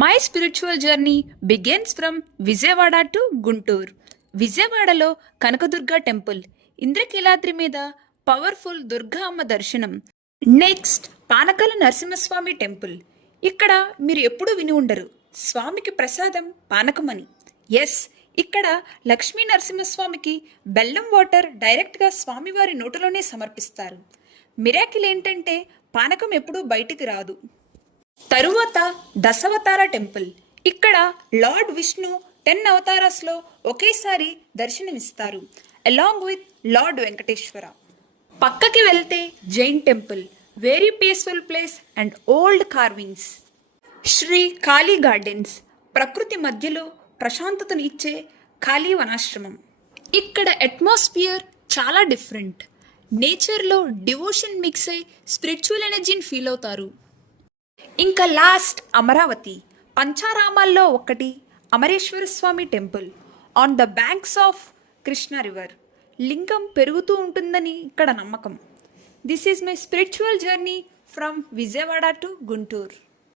My spiritual journey begins from Vijayawada to Guntur. విజయవాడలో Kanakadurga temple, Indrakeeladri మీద powerful Durga అమ్మ దర్శనం. Next Panakala Narasimhaswamy temple. ఇక్కడ మీరు ఎప్పుడూ విని ఉండరు, స్వామికి ప్రసాదం పానకమని. ఎస్, ఇక్కడ లక్ష్మీ నరసింహస్వామికి బెల్లం వాటర్ డైరెక్ట్గా స్వామివారి నోటిలోనే సమర్పిస్తారు. మిరాకిల్ ఏంటంటే పానకం ఎప్పుడూ బయటికి రాదు. తరువాత దశావతార టెంపుల్. ఇక్కడ లార్డ్ విష్ణు 10 అవతారాస్లో ఒకేసారి దర్శనమిస్తారు, అలాంగ్ విత్ లార్డ్ వెంకటేశ్వర. పక్కకి వెళ్తే Jain temple, very peaceful place and old carvings. Shri Kali gardens, ప్రకృతి మధ్యలో ప్రశాంతతను ఇచ్చే ఖాళీ వనాశ్రమం. ఇక్కడ అట్మాస్ఫియర్ చాలా డిఫరెంట్, నేచర్లో డివోషన్ మిక్స్ అయి స్పిరిచువల్ ఎనర్జీని ఫీల్ అవుతారు. ఇంకా లాస్ట్ అమరావతి, పంచారామాల్లో ఒకటి Amareswara Swamy temple on the banks of Krishna river. లింగం పెరుగుతూ ఉంటుందని ఇక్కడ నమ్మకం. This is my spiritual journey from Vijayawada to Guntur.